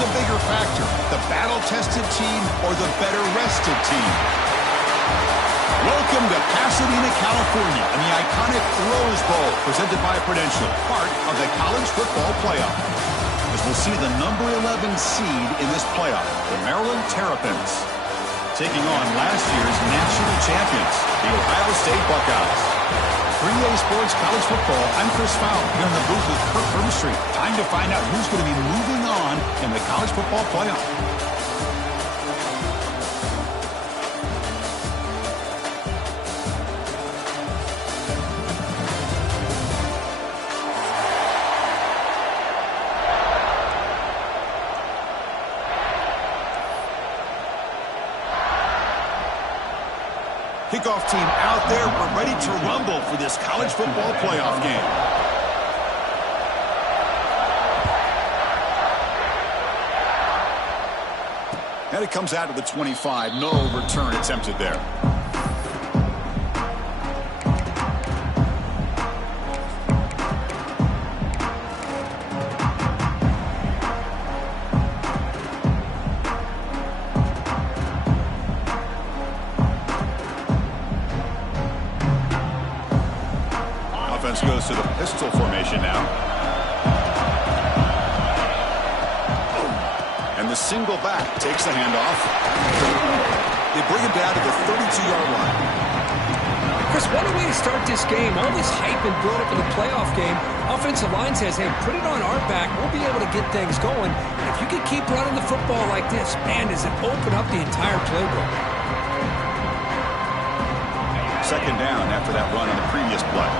the bigger factor, the battle-tested team or the better-rested team? Welcome to Pasadena, California, and the iconic Rose Bowl, presented by Prudential, part of the College Football Playoff. As we'll see the number 11 seed in this playoff, the Maryland Terrapins, taking on last year's national champions, the Ohio State Buckeyes. 3A Sports College Football, I'm Chris Fowler, here in the booth with Kirk Herbstreit. Time to find out who's going to be moving on in the College Football Playoff. Kickoff team out there. We're ready to rumble for this college football playoff game. And it comes out to the 25. No return attempted there. Goes to the pistol formation now. And the single back takes the handoff. They bring him down to the 32-yard line. Chris, what a way to start this game. All this hype and build-up in the playoff game. Offensive line says, hey, put it on our back. We'll be able to get things going. And if you can keep running the football like this, man, does it open up the entire playbook. Second down after that run on the previous play.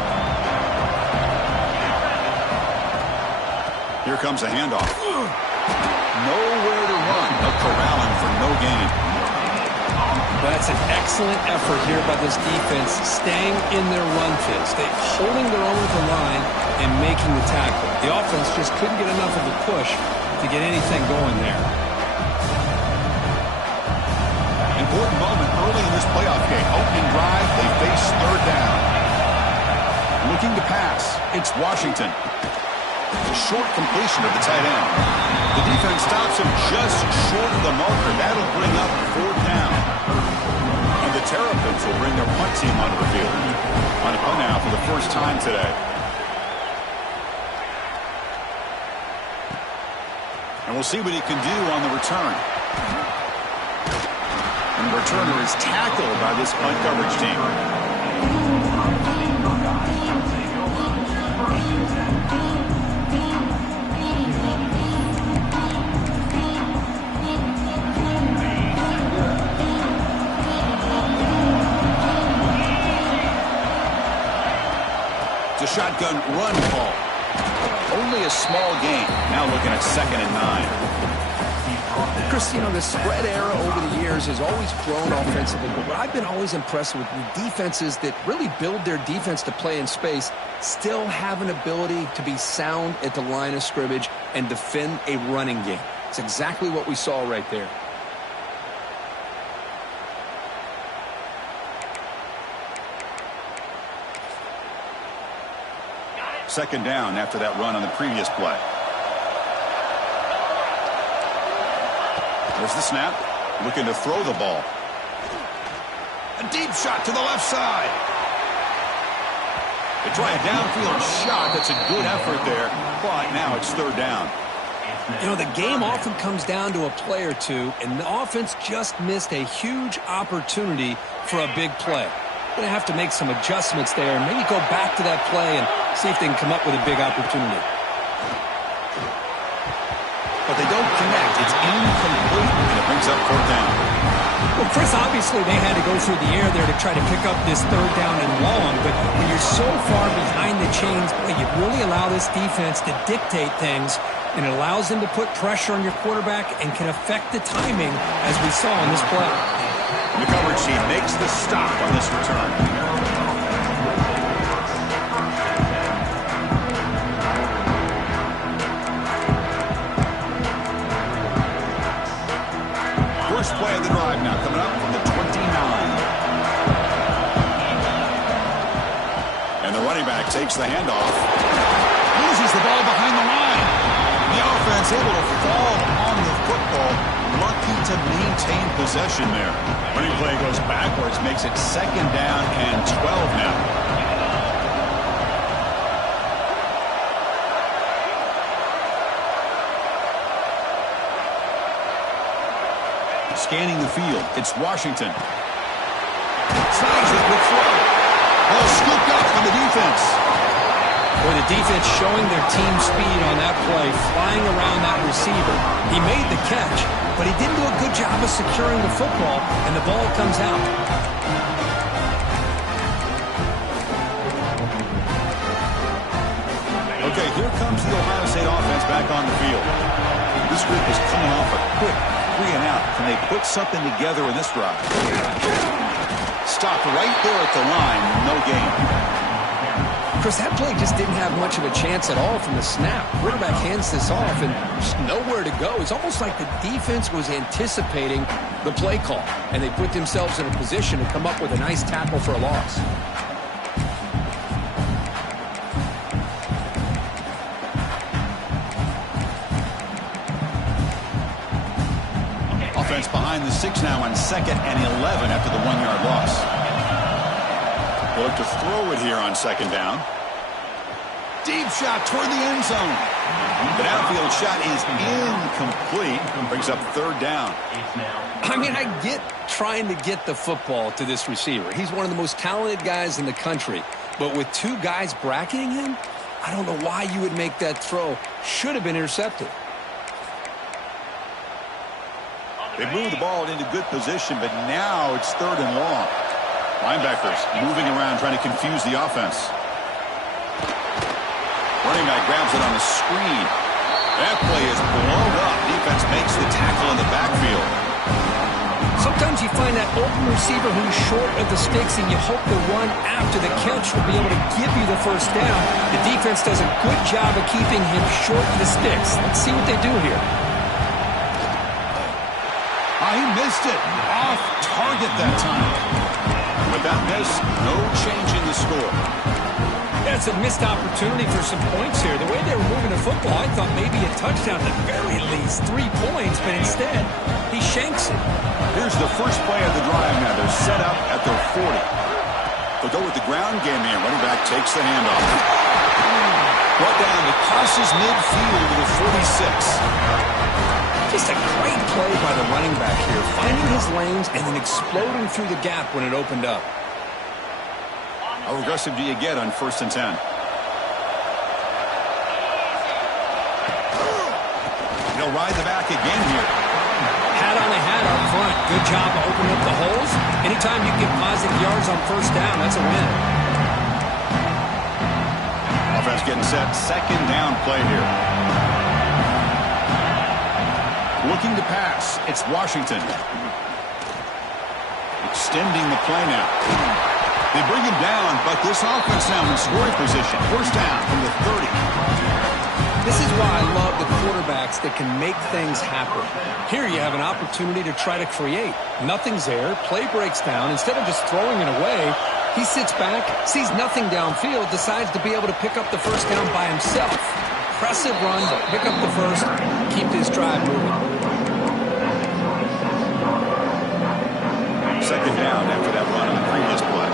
Here comes a handoff. Nowhere to run. A corralling for no gain. That's an excellent effort here by this defense, staying in their run fits. They're holding their own with the line and making the tackle. The offense just couldn't get enough of a push to get anything going there. Important moment early in this playoff game. Opening drive, they face third down. Looking to pass, it's Washington. A short completion of the tight end. The defense stops him just short of the marker. That'll bring up fourth down. And the Terrapins will bring their punt team onto the field. On punt now for the first time today. And we'll see what he can do on the return. And the returner is tackled by this punt coverage team. Shotgun run call. Only a small gain. Now looking at 2nd and 9. Chris, you know, the spread era over the years has always grown offensively, but what I've been always impressed with the defenses that really build their defense to play in space still have an ability to be sound at the line of scrimmage and defend a running game. It's exactly what we saw right there. Second down after that run on the previous play. There's the snap. Looking to throw the ball. A deep shot to the left side. They try a downfield shot. That's a good effort there. But now it's third down. You know, the game often comes down to a play or two, and the offense just missed a huge opportunity for a big play. Going to have to make some adjustments there and maybe go back to that play and see if they can come up with a big opportunity. But they don't connect. It's incomplete, and it brings up fourth down. Well, Chris, obviously they had to go through the air there to try to pick up this third down and long, but when you're so far behind the chains, boy, you really allow this defense to dictate things, and it allows them to put pressure on your quarterback and can affect the timing, as we saw in this play. The coverage team makes the stop on this return. First play of the drive now coming up from the 29. And the running back takes the handoff. Loses the ball behind the line. The offense able to fall on the possession there. Running play goes backwards, makes it 2nd down and 12 now. Scanning the field, it's Washington. Slides with the throw. Ball scooped up from the defense. Boy, the defense showing their team speed on that play, flying around that receiver. He made the catch, but he didn't do a good job of securing the football, and the ball comes out. Okay, here comes the Ohio State offense back on the field. This group is coming off a quick 3-and-out. Can they put something together in this drive? Stopped right there at the line, no gain. Chris, that play just didn't have much of a chance at all from the snap. Quarterback hands this off and just nowhere to go. It's almost like the defense was anticipating the play call, and they put themselves in a position to come up with a nice tackle for a loss. Offense behind the 6 now on 2nd and 11 after the 1-yard loss. They'll look to throw it here on 2nd down. Deep shot toward the end zone. The downfield shot is incomplete. Brings up 3rd down. I mean, I get trying to get the football to this receiver. He's one of the most talented guys in the country. But with 2 guys bracketing him, I don't know why you would make that throw. Should have been intercepted. They move the ball into good position, but now it's 3rd and long. Linebackers moving around, trying to confuse the offense. Running back grabs it on the screen. That play is blown up. Defense makes the tackle in the backfield. Sometimes you find that open receiver who's short of the sticks, and you hope the run after the catch will be able to give you the 1st down. The defense does a good job of keeping him short of the sticks. Let's see what they do here. He missed it. Off target that time. With that miss, no change in the score. That's a missed opportunity for some points here. The way they were moving the football, I thought maybe a touchdown, at the very least 3 points, but instead, he shanks it. Here's the first play of the drive now. They're set up at their 40. They'll go with the ground game here. Running back takes the handoff. Brought down, it crosses midfield to the 46. Just a great play by the running back here, finding his lanes and then exploding through the gap when it opened up. How aggressive do you get on 1st and 10? They'll ride the back again here. Hat on a hat up front. Good job of opening up the holes. Anytime you get positive yards on 1st down, that's a win. Offense getting set. 2nd down play here. Looking to pass. It's Washington. Extending the play now. They bring him down, but this offense now in scoring position. 1st down from the 30. This is why I love the quarterbacks that can make things happen. Here you have an opportunity to try to create. Nothing's there. Play breaks down. Instead of just throwing it away, he sits back, sees nothing downfield, decides to be able to pick up the 1st down by himself. Impressive run, pick up the 1st, keep this drive moving. 2nd down after that run on the previous play.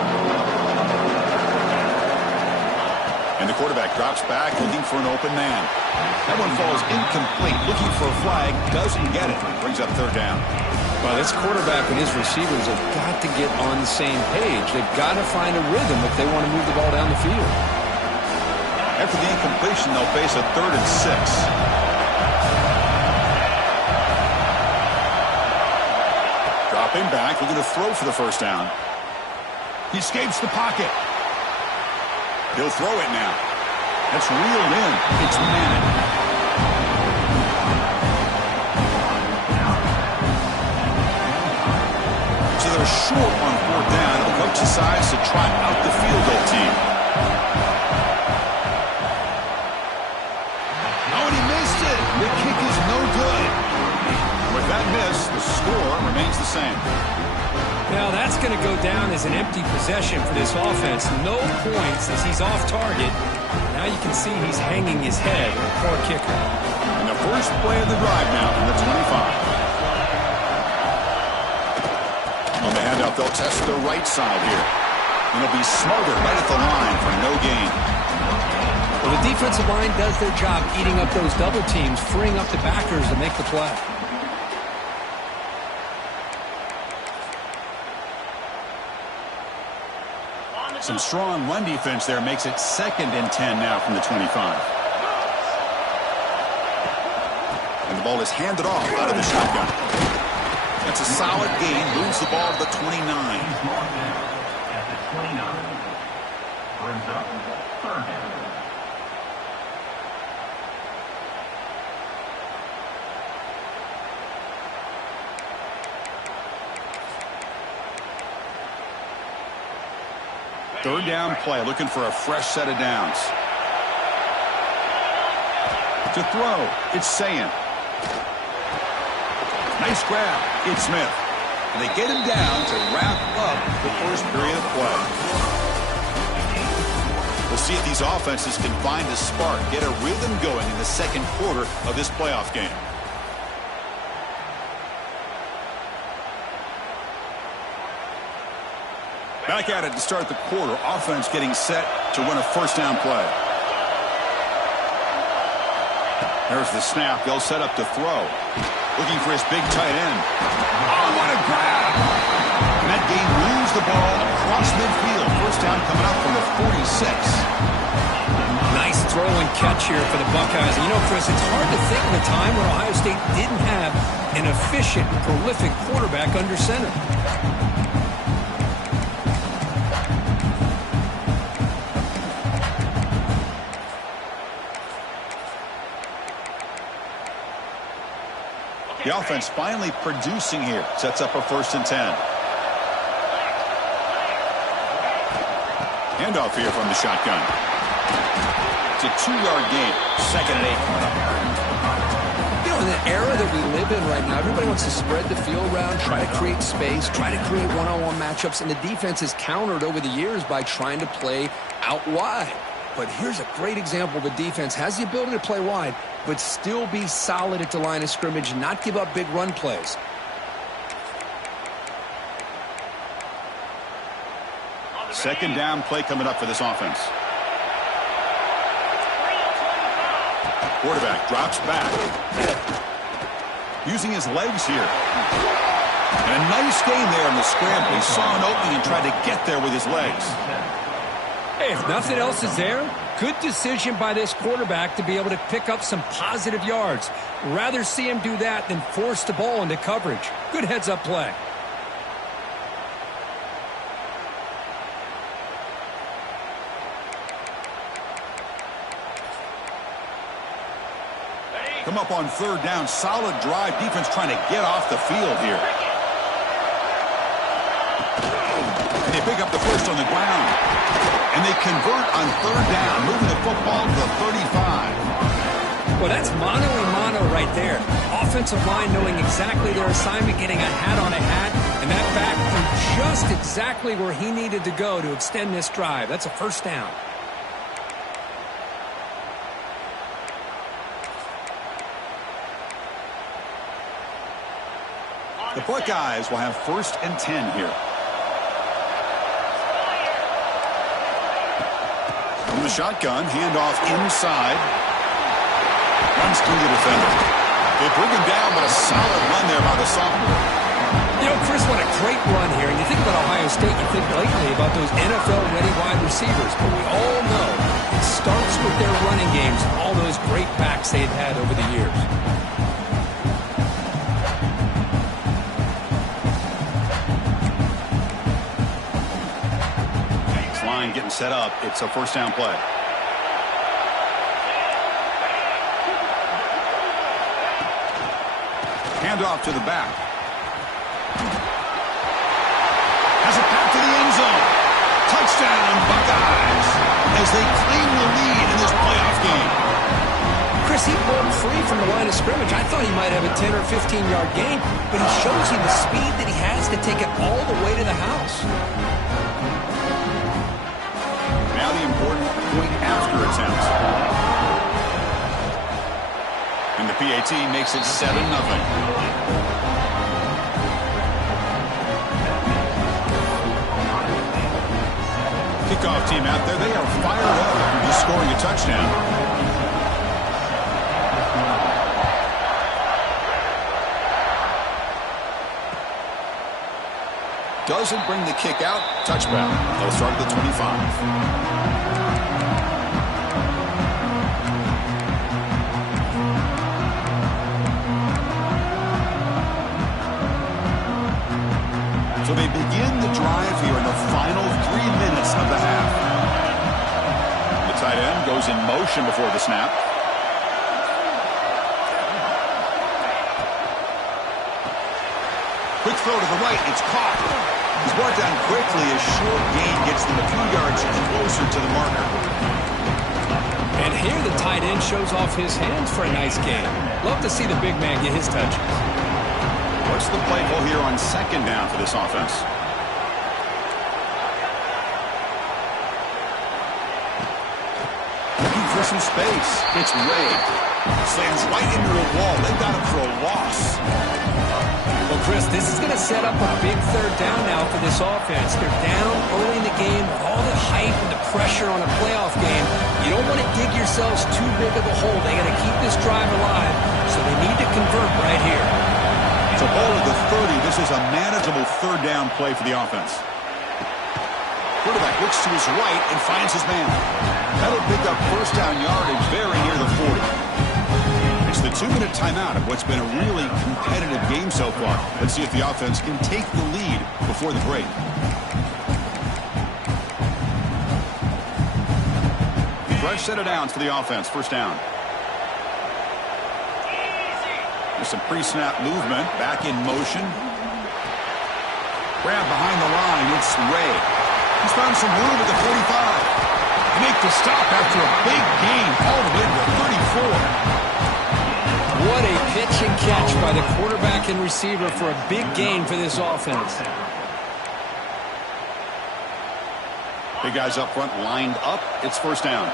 And the quarterback drops back, looking for an open man. That one falls incomplete, looking for a flag, doesn't get it. Brings up 3rd down. Well, this quarterback and his receivers have got to get on the same page. They've got to find a rhythm if they want to move the ball down the field. After the incompletion, they'll face a 3rd and 6. Dropping back, looking to throw for the 1st down. He escapes the pocket. He'll throw it now. That's reeled in. It's Manning. So they're short on 4th down. The coach decides to try out the field goal team. Oh, and he missed it. The kick is no good. With that miss, the score remains the same. Now that's going to go down as an empty possession for this offense. No points as he's off target. Now you can see he's hanging his head. Poor kicker. And the first play of the drive now from the 25. they'll test the right side here. And it'll be smothered right at the line for no gain. Well, the defensive line does their job eating up those double teams, freeing up the backers to make the play. Some strong run defense there makes it 2nd and 10 now from the 25. And the ball is handed off out of the shotgun. That's a solid gain. Moves the ball to the 29. At the 29. Brings up 3rd down. Third down play, looking for a fresh set of downs. To throw, it's Ncaa. Nice grab, it's Smith. And they get him down to wrap up the first period of play. We'll see if these offenses can find a spark, get a rhythm going in the second quarter of this playoff game. Back at it to start the quarter. Offense getting set to win a first down play. There's the snap. They'll set up to throw. Looking for his big tight end. Oh, what a grab! And that game moves the ball across midfield. First down coming up from the 46. Nice throw and catch here for the Buckeyes. And you know, Chris, it's hard to think of a time when Ohio State didn't have an efficient, prolific quarterback under center. The offense finally producing here. Sets up a 1st and 10. Handoff here from the shotgun. It's a 2-yard gain. 2nd and 8. You know, in the era that we live in right now, everybody wants to spread the field around, try to create space, try to create one-on-one matchups, and the defense has countered over the years by trying to play out wide. But here's a great example. The defense has the ability to play wide, but still be solid at the line of scrimmage, not give up big run plays. Second down play coming up for this offense. Quarterback drops back. Using his legs here. And a nice gain there in the scramble. He saw an opening and tried to get there with his legs. Hey, if nothing else is there, good decision by this quarterback to be able to pick up some positive yards. Rather see him do that than force the ball into coverage. Good heads-up play. Come up on 3rd down. Solid drive. Defense trying to get off the field here. And they pick up the first on the ground. And they convert on 3rd down, moving the football to the 35. Well, that's mano-a-mano right there. Offensive line knowing exactly their assignment, getting a hat on a hat, and that back threw just exactly where he needed to go to extend this drive. That's a 1st down. The Buckeyes will have 1st and 10 here. From the shotgun, handoff inside. Runs through the defender. They bring him down, but a solid run there by the sophomore. You know, Chris, what a great run here. And you think about Ohio State, you think lately about those NFL-ready wide receivers. But we all know it starts with their running games, all those great backs they've had over the years. Getting set up. It's a 1st down play. Handoff to the back. Has a pass to the end zone. Touchdown, Buckeyes, as they claim the lead in this playoff game. Chris, he broke free from the line of scrimmage. I thought he might have a 10 or 15-yard gain, but he shows you the speed that he has to take it all the way to the house. Now the important point after attempt. And the PAT makes it 7-0. team out there, they are fired up after just scoring a touchdown. Doesn't bring the kick out. Touchback. They'll start at the 25. So they begin the drive here in the final 3 minutes of the half. The tight end goes in motion before the snap. Quick throw to the right. It's caught. He's brought down quickly. A short gain gets them a few yards closer to the marker. And here the tight end shows off his hands for a nice gain. Love to see the big man get his touches. What's the play call here on second down for this offense? Looking for some space. It's Ray. Slams right into a wall. They've got him for a loss. Well, Chris, this is going to set up a big third down now for this offense. They're down early in the game with all the hype and the pressure on a playoff game. You don't want to dig yourselves too big of a hole. They got to keep this drive alive, so they need to convert right here. It's a ball at the 30. This is a manageable third down play for the offense. Quarterback looks to his right and finds his man. That'll pick up first down yardage very near the 40. It's the 2-minute timeout of what's been a really competitive game so far. Let's see if the offense can take the lead before the break. Fresh set of downs for the offense. First down. There's some pre-snap movement. Back in motion. Grab behind the line. It's Ray. He's found some room at the 45. They make the stop after a big gain all the way to the 34. What a pitch and catch by the quarterback and receiver for a big gain for this offense. Big guys up front lined up. It's first down.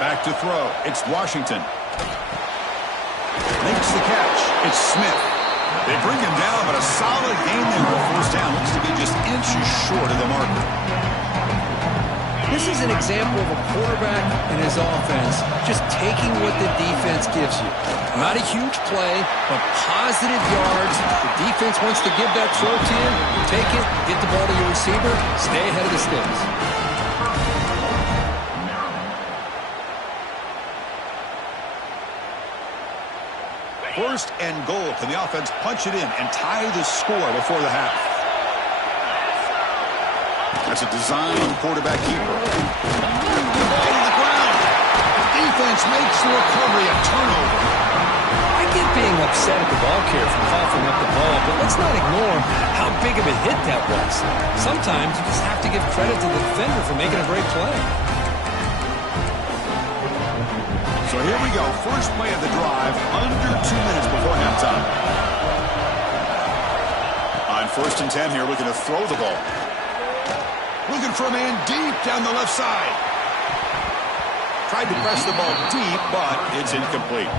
Back to throw. It's Washington. Makes the catch. It's Smith. They bring him down, but a solid gain there on first down. Looks to be just inches short of the marker. This is an example of a quarterback and his offense just taking what the defense gives you. Not a huge play, but positive yards. The defense wants to give that throw to you. Take it, get the ball to your receiver, stay ahead of the sticks. First and goal. Can the offense punch it in and tie the score before the half? That's a designed quarterback keeper. The ball to the ground. The defense makes the recovery a turnover. I get being upset at the ball carrier for coughing up the ball, but let's not ignore how big of a hit that was. Sometimes you just have to give credit to the defender for making a great play. So here we go. First play of the drive, under 2 minutes before halftime. On first and 10 here, looking to throw the ball. Looking for a man deep down the left side. Tried to press the ball deep, but it's incomplete.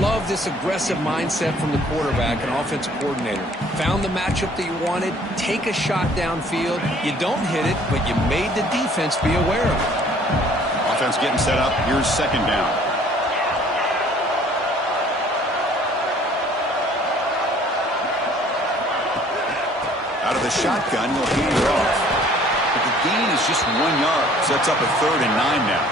Love this aggressive mindset from the quarterback and offensive coordinator. Found the matchup that you wanted, take a shot downfield. You don't hit it, but you made the defense be aware of it. Offense getting set up. Here's second down. Out of the shotgun, he'll hand it off. But the gain is just 1 yard. Sets up a 3rd and 9 now.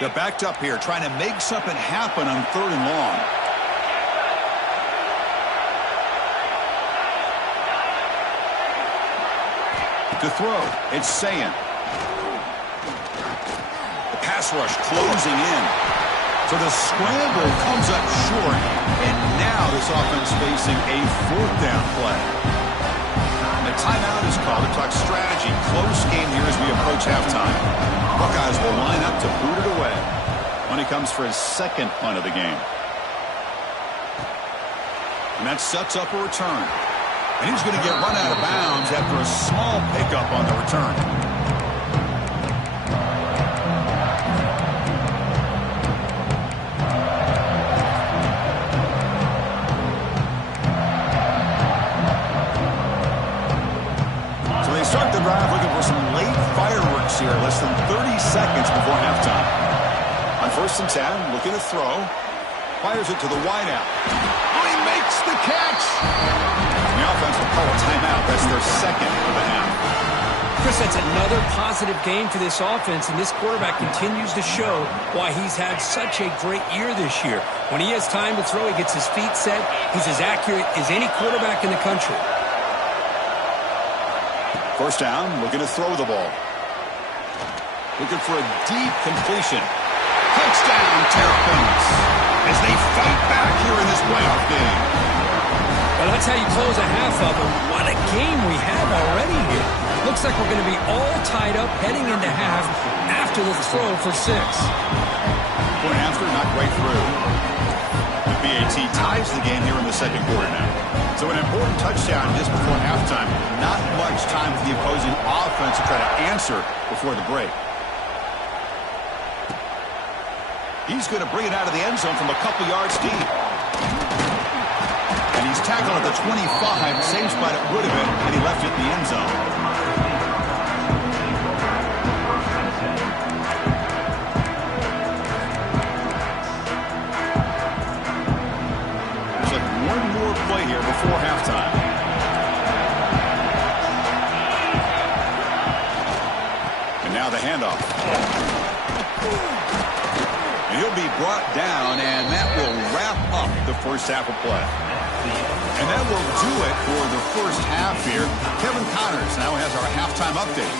They're backed up here, trying to make something happen on 3rd and long. To throw, it's Ncaa. The pass rush closing in. So the scramble comes up short, and now this offense facing a 4th down play. The timeout is called to talk strategy. Close game here as we approach halftime. Buckeyes will line up to boot it away when he comes for his second punt of the game. And that sets up a return. And he's going to get run out of bounds after a small pickup on the return. So they start the drive looking for some late fireworks here, less than 30 seconds before halftime. On 1st and 10, looking to throw. Fires it to the wideout. Oh, he makes the catch! And the offense will call a timeout. That's their second of the half. Chris, that's another positive game for this offense, and this quarterback continues to show why he's had such a great year this year. When he has time to throw, he gets his feet set. He's as accurate as any quarterback in the country. 1st down, looking to throw the ball. Looking for a deep completion. Touchdown, Terrapins, as they fight back here in this playoff game. Well, that's how you close a half of it. What a game we have already here. Looks like we're going to be all tied up heading into half after the throw for 6. Point after, not quite through. The BAT ties the game here in the 2nd quarter now. So an important touchdown just before halftime. Not much time for the opposing offense to try to answer before the break. He's going to bring it out of the end zone from a couple yards deep. And he's tackled at the 25. Same spot it would have been, and he left it in the end zone. There's like one more play here before halftime. And now the handoff. He'll be brought down, and that will wrap up the first half of play. And that will do it for the first half here. Kevin Connors now has our halftime update.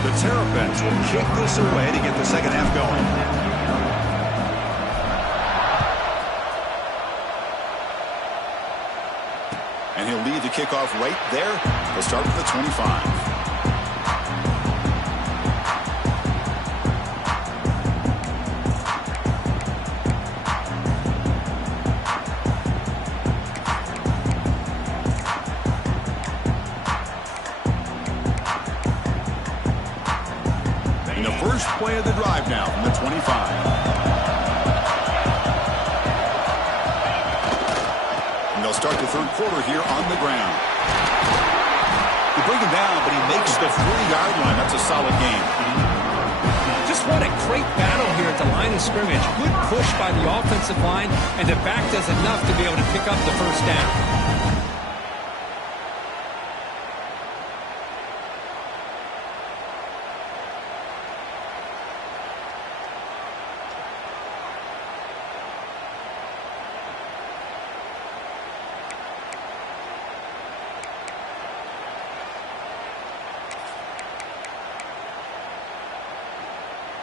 The Terrapins will kick this away to get the second half going. And he'll lead the kickoff right there. He'll start with the 25. And the first play of the drive now from the 25. Start the 3rd quarter here on the ground. They bring him down, but he makes the 40-yard line. That's a solid game. Just what a great battle here at the line of scrimmage. Good push by the offensive line, and the back does enough to be able to pick up the 1st down.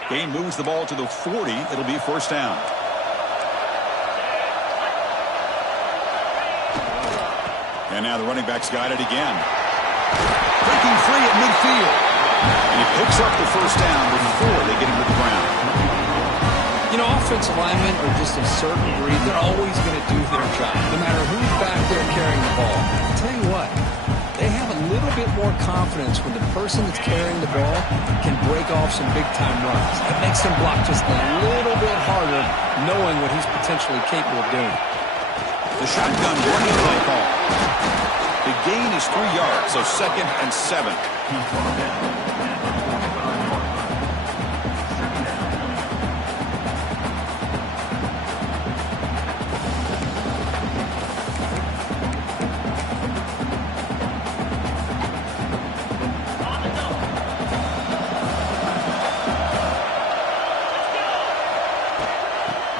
Game moves the ball to the 40. It'll be 1st down. And now the running back's got it again. Breaking free at midfield. And he picks up the 1st down before they get him to the ground. You know, offensive linemen are just a certain breed. They're always going to do their job, no matter who's back there carrying the ball. I'll tell you what, they have a little bit more confidence when the person that's carrying the ball can break off some big-time runs. That makes them block just a little bit harder, knowing what he's potentially capable of doing. The shotgun running play call. The gain is 3 yards, so 2nd and 7.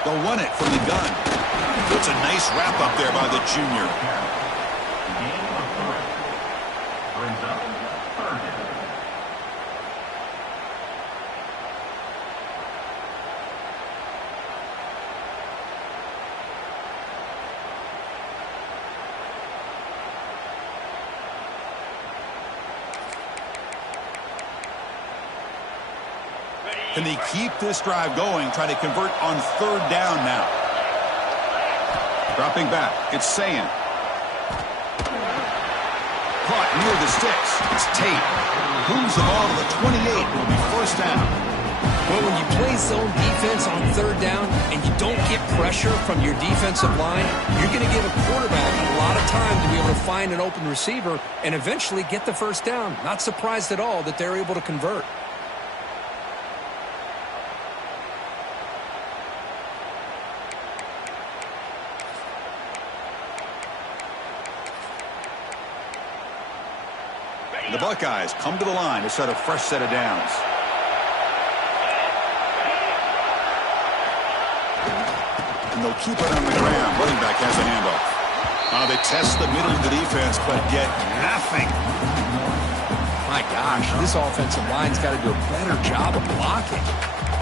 They'll run it from the gun. It's a nice wrap up there by the junior. Brings up 3rd down. Can they keep this drive going, try to convert on third down now? Dropping back, it's Ncaa. Caught near the sticks. It's Tate. Moves the ball to the 28. It'll be first down. Well, when you play zone defense on third down and you don't get pressure from your defensive line, you're going to give a quarterback a lot of time to be able to find an open receiver and eventually get the first down. Not surprised at all that they're able to convert. The Buckeyes come to the line to start a fresh set of downs. And they'll keep it on the ground. Running back has a handoff. They test the middle of the defense, but get nothing. My gosh, this offensive line's got to do a better job of blocking.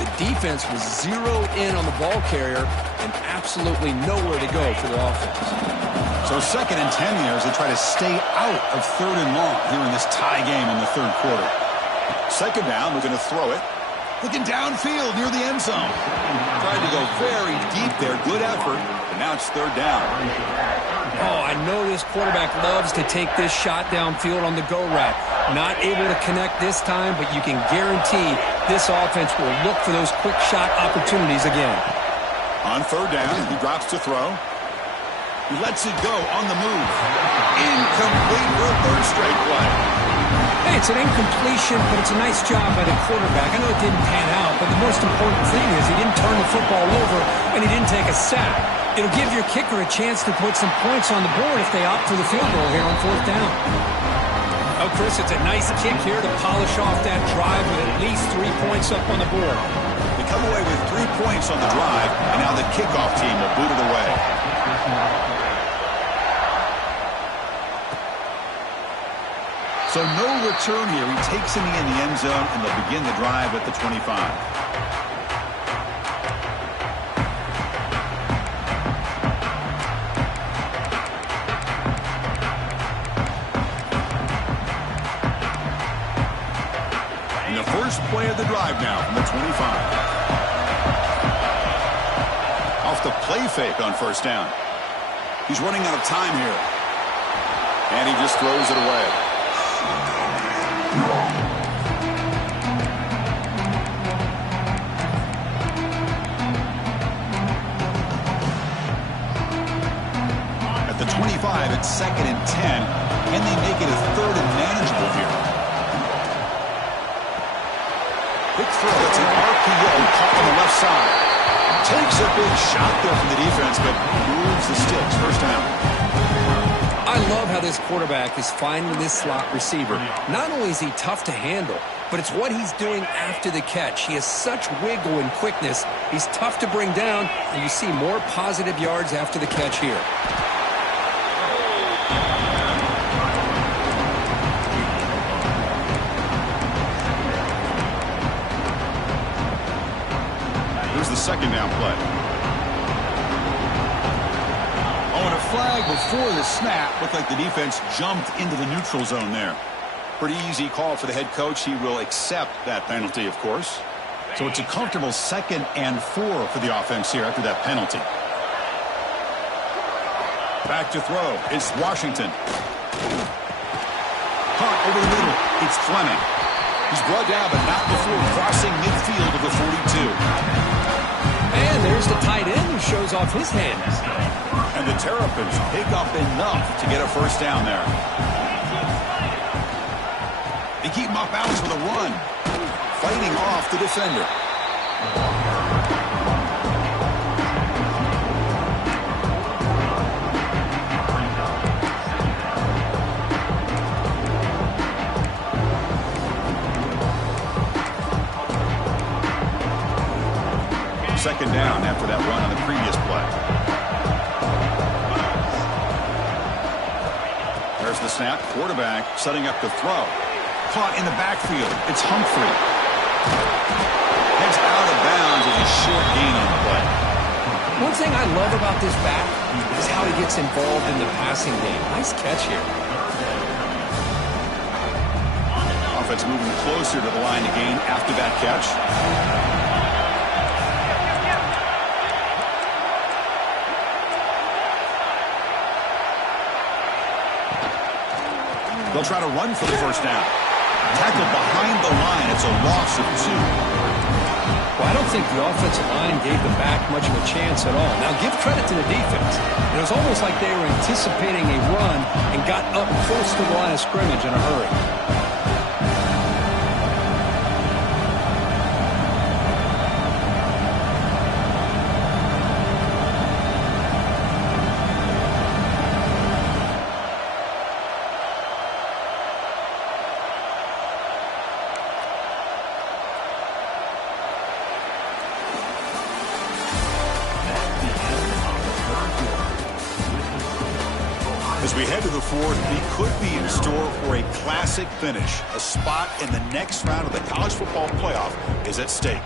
The defense was zeroed in on the ball carrier and absolutely nowhere to go for the offense. So 2nd and 10 here as they try to stay out of 3rd and long here in this tie game in the 3rd quarter. 2nd down, they're going to throw it. Looking downfield near the end zone. Tried to go very deep there. Good effort. But now it's 3rd down. Oh, I know this quarterback loves to take this shot downfield on the go route. Not able to connect this time, but you can guarantee this offense will look for those quick shot opportunities again. On 3rd down, he drops to throw. He lets it go on the move. Incomplete for a 3rd straight play. Hey, it's an incompletion, but it's a nice job by the quarterback. I know it didn't pan out, but the most important thing is he didn't turn the football over and he didn't take a sack. It'll give your kicker a chance to put some points on the board if they opt for the field goal here on 4th down. Oh, Chris, it's a nice kick here to polish off that drive with at least 3 points up on the board. They come away with 3 points on the drive, and now the kickoff team will boot it away. So no return here. He takes it in the end zone, and they'll begin the drive at the 25. First play of the drive now from the 25. Off the play fake on 1st down. He's running out of time here. And he just throws it away. At the 25, it's 2nd and 10. Can they make it a 3rd and manageable here? Quick throw. It's an RPO caught on the left side. Takes a big shot there from the defense, but moves the sticks. First down. I love how this quarterback is finding this slot receiver. Not only is he tough to handle, but it's what he's doing after the catch. He has such wiggle and quickness. He's tough to bring down, and you see more positive yards after the catch here. Here's the 2nd down play. Oh, and a flag before the snap. Looked like the defense jumped into the neutral zone there. Pretty easy call for the head coach. He will accept that penalty, of course. So it's a comfortable 2nd and 4 for the offense here after that penalty. Back to throw. It's Washington. Caught over the middle. It's Fleming. He's brought down, but not before crossing midfield of the 42. And there's the tight end who shows off his hands. And the Terrapins pick up enough to get a first down there. They keep him off balance with a run. Fighting off the defender. Second down after that run on the previous play. There's the snap. Quarterback setting up to throw. Caught in the backfield. It's Humphrey. Heads out of bounds with a short gain on the play. One thing I love about this back is how he gets involved in the passing game. Nice catch here. offense moving closer to the line to gain after that catch. They'll try to run for the first down. Tackled behind the line. It's a loss of 2. Well, I don't think the offensive line gave them back much of a chance at all. Now, give credit to the defense. It was almost like they were anticipating a run and got up close to the line of scrimmage in a hurry. As we head to the fourth, we could be in store for a classic finish. A spot in the next round of the college football playoff is at stake.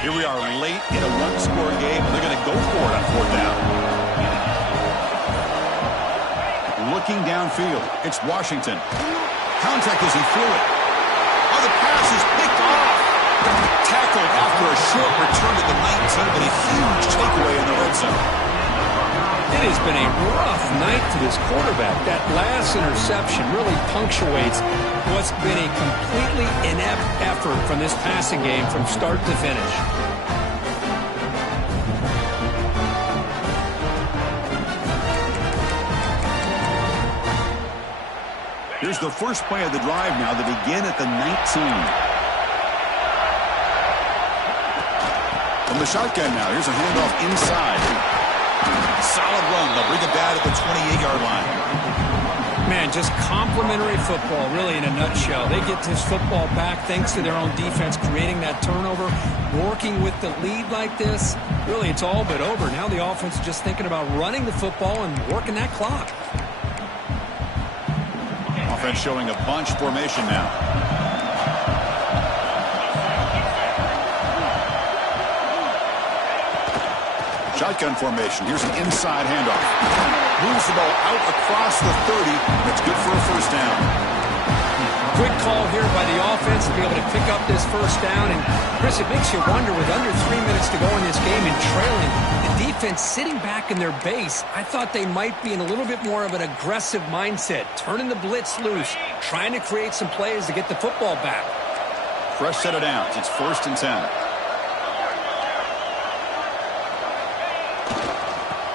Here we are late in a one-score game. They're going to go for it on fourth down. Looking downfield, it's Washington. Contact as he threw it. Oh, the pass is picked off. Tackled after a short return to the 19, but a huge takeaway in the red zone. It has been a rough night to this quarterback. That last interception really punctuates what's been a completely inept effort from this passing game from start to finish. Here's the first play of the drive now. They begin at the 19. From the shotgun now, here's a handoff inside. Solid run. They'll bring it down at the 28-yard line. Man, just complimentary football, really, in a nutshell. They get this football back thanks to their own defense, creating that turnover, working with the lead like this. Really, it's all but over. Now the offense is just thinking about running the football and working that clock. Offense showing a bunch formation now. Shotgun formation. Here's an inside handoff. Moves the ball out across the 30. That's good for a first down. Quick call here by the offense to be able to pick up this first down. And, Chris, it makes you wonder, with under 3 minutes to go in this game and trailing, the defense sitting back in their base, I thought they might be in a little bit more of an aggressive mindset, turning the blitz loose, trying to create some plays to get the football back. Fresh set of downs. It's 1st and 10.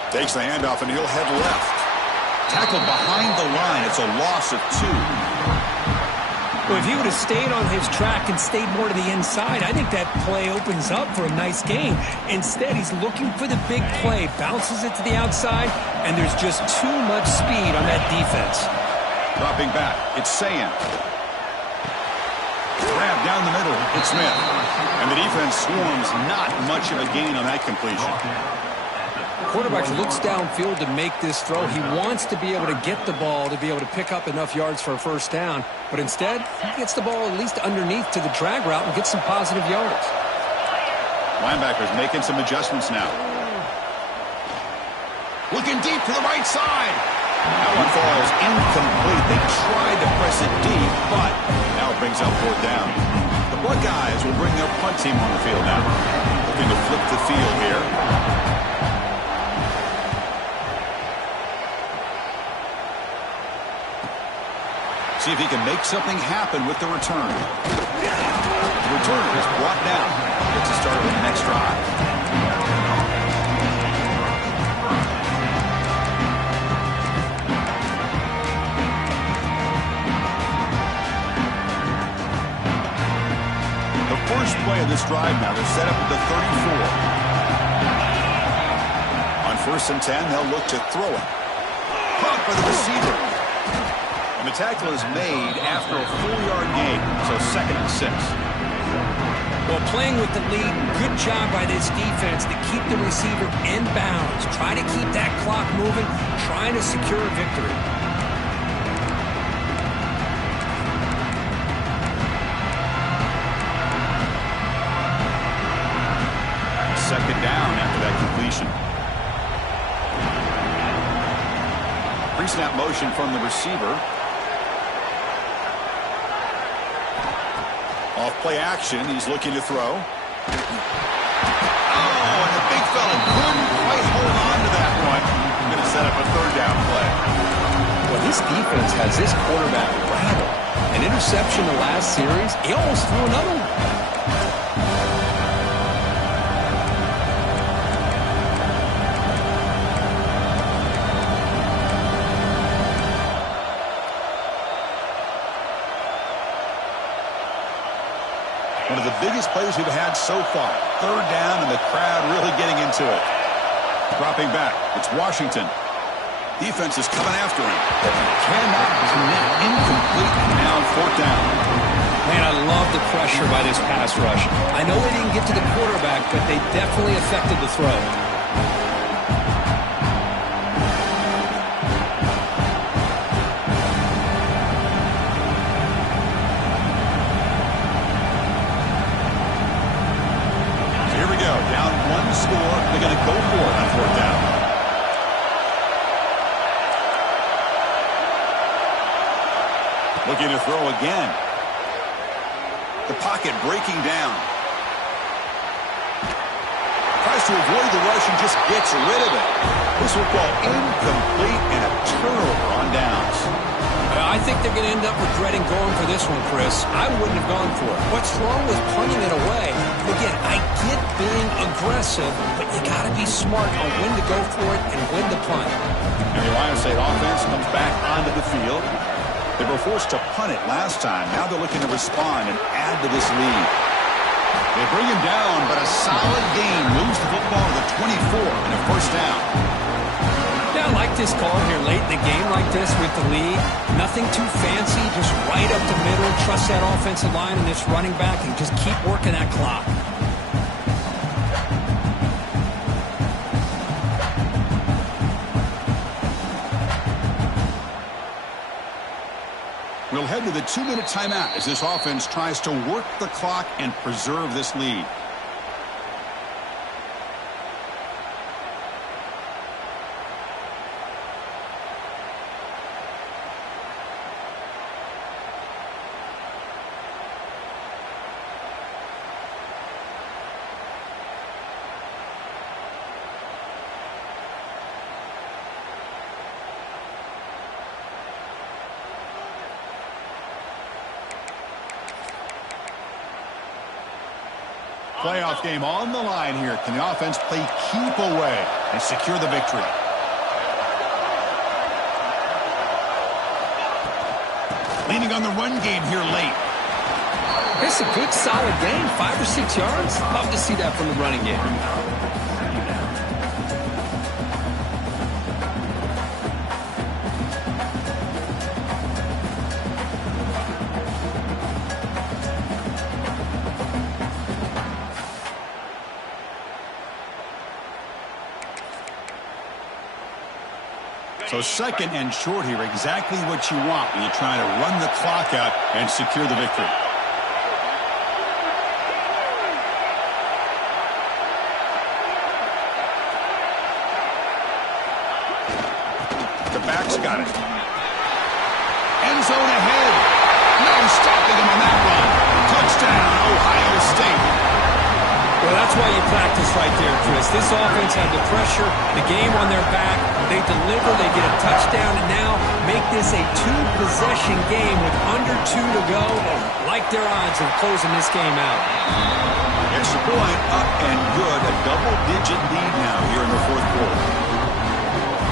Takes the handoff, and he'll head left. Tackled behind the line. It's a loss of 2. Well, if he would have stayed on his track and stayed more to the inside, I think that play opens up for a nice game. Instead, he's looking for the big play, bounces it to the outside, and there's just too much speed on that defense. Dropping back, it's Ncaa. Grab down the middle, it's Smith. And the defense swarms, not much of a gain on that completion. Quarterback looks downfield to make this throw. He wants to be able to get the ball to be able to pick up enough yards for a first down. But instead, he gets the ball at least underneath to the drag route and gets some positive yards. Linebackers making some adjustments now. Looking deep to the right side. That one falls incomplete. They tried to press it deep, but now it brings up fourth down. The Buckeyes will bring their punt team on the field now. Looking to flip the field here. See if he can make something happen with the return. The returner is brought down. Gets a start with the next drive. The first play of this drive now, they're set up at the 34. On 1st and 10, they'll look to throw it. Caught by the receiver. And the tackle is made after a 4-yard gain, so 2nd and 6. Well, playing with the lead, good job by this defense to keep the receiver in bounds. Try to keep that clock moving, trying to secure a victory. Pre-snap motion from the receiver. Off play action. He's looking to throw. Oh, and the big fella couldn't quite hold on to that one. Going to set up a third down play. Well, this defense has this quarterback rattled. An interception the last series. He almost threw another one. One of the biggest plays we've had so far. Third down, and the crowd really getting into it. Dropping back, it's Washington. Defense is coming after him. Cannot connect. Incomplete, and now fourth down. Man, I love the pressure by this pass rush. I know they didn't get to the quarterback, but they definitely affected the throw. Down one score. They're going to go for it on fourth down. Looking to throw again. The pocket breaking down. Tries to avoid the rush and just gets rid of it. This will fall incomplete and a turnover on downs. I think they're going to end up regretting going for this one, Chris. I wouldn't have gone for it. What's wrong with punting it away? Again, I get being aggressive, but you got to be smart on when to go for it and when to punt. And the Ohio State offense comes back onto the field. They were forced to punt it last time. Now they're looking to respond and add to this lead. They bring him down, but a solid game moves the football to the 24 and a first down. Yeah, I like this call here late in the game like this with the lead. Nothing too fancy, just right up the middle. Trust that offensive line and this running back and just keep working that clock. We'll head to the 2-minute timeout as this offense tries to work the clock and preserve this lead. Playoff game on the line here. Can the offense play keep away and secure the victory? Leaning on the run game here late. It's a good, solid game. 5 or 6 yards. Love to see that from the running game. So second and short here, exactly what you want when you're trying to run the clock out and secure the victory. The back's got it. End zone ahead. No stopping him on that run. Touchdown, Ohio State. Well, that's why you practice right there, Chris. This offense had the pressure, the game on their back. They deliver, they get a touchdown, and now make this a 2-possession game with under 2 to go. Like their odds of closing this game out. Extra point up and good. A double-digit lead now here in the fourth quarter.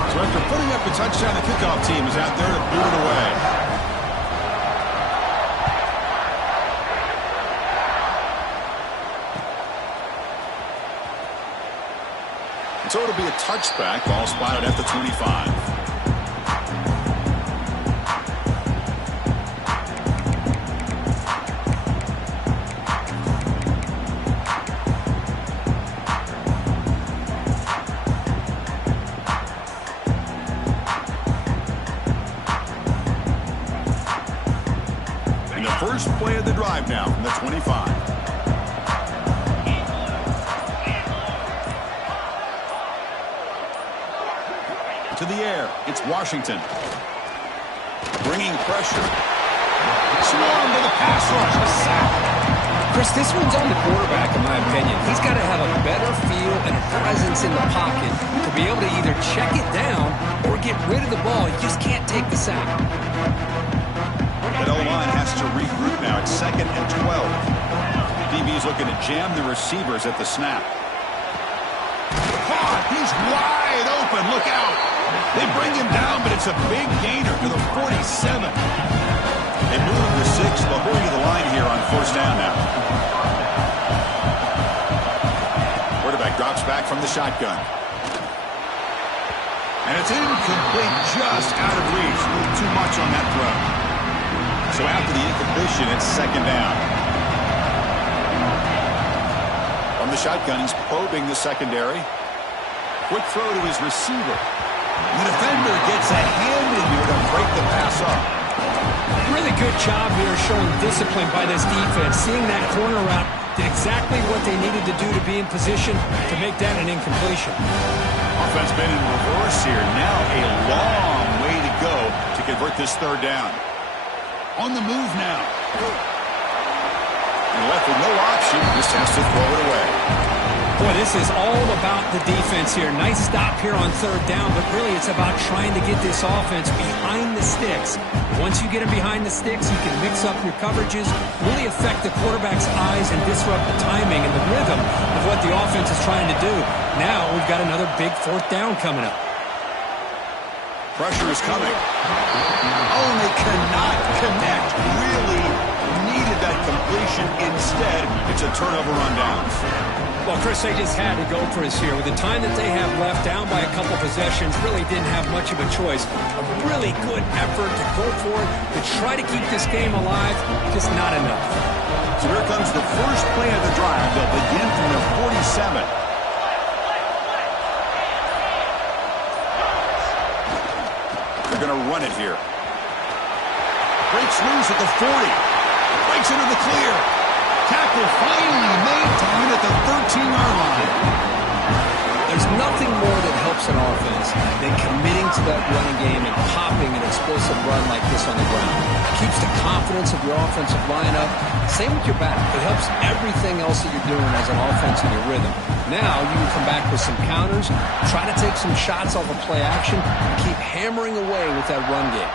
So after putting up a touchdown, the kickoff team is out there to boot it away. So it'll be a touchback, ball spotted at the 25. And the first play of the drive now from the 25. To the air, it's Washington. bringing pressure. Swarm to the pass rush. A sack. Chris, this one's on the quarterback, in my opinion. He's got to have a better feel and a presence in the pocket to be able to either check it down or get rid of the ball. You just can't take the sack. That O-line has to regroup now. It's 2nd and 12. DB's looking to jam the receivers at the snap. Caught. He's wide open. Look out. They bring him down, but it's a big gainer to the 47. They move to 6. They'll hurry to the line here on 1st down now. Quarterback drops back from the shotgun. And it's incomplete, just out of reach. A little too much on that throw. So after the incompletion, it's 2nd down. From the shotgun, he's probing the secondary. Quick throw to his receiver. The defender gets a hand in there to break the pass up. Really good job here showing discipline by this defense. Seeing that corner route, did exactly what they needed to do to be in position to make that an incompletion. Offense been in reverse here. Now a long way to go to convert this 3rd down. On the move now. And left with no option. Just has to throw it away. Boy, this is all about the defense here. Nice stop here on 3rd down, but really it's about trying to get this offense behind the sticks. Once you get him behind the sticks, you can mix up your coverages, really affect the quarterback's eyes and disrupt the timing and the rhythm of what the offense is trying to do. Now we've got another big 4th down coming up. Pressure is coming. Oh, they cannot connect. Really needed that completion. Instead, it's a turnover on downs. Well, Chris, they just had to go for us here. With the time that they have left, down by a couple possessions, really didn't have much of a choice. A really good effort to go for it, to try to keep this game alive, just not enough. So here comes the first play of the drive. They'll begin from their 47. They're going to run it here. Breaks loose at the 40. Breaks into the clear. Tackle finally made to win at the 13-yard line. There's nothing more that helps an offense than committing to that running game and popping an explosive run like this on the ground. It keeps the confidence of your offensive line up. Same with your back. It helps everything else that you're doing as an offense in your rhythm. Now you can come back with some counters, try to take some shots off of play action, and keep hammering away with that run game.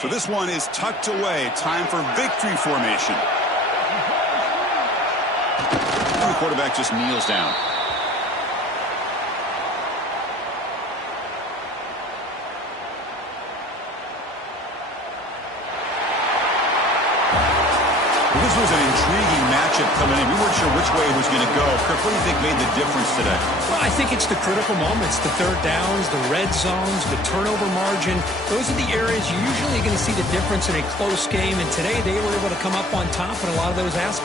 So this one is tucked away. Time for victory formation. The quarterback just kneels down. This was an intriguing matchup coming in. We weren't sure which way it was going to go. Kirk, what do you think made the difference today? Well, I think it's the critical moments, the 3rd downs, the red zones, the turnover margin. Those are the areas you're usually going to see the difference in a close game, and today they were able to come up on top in a lot of those aspects.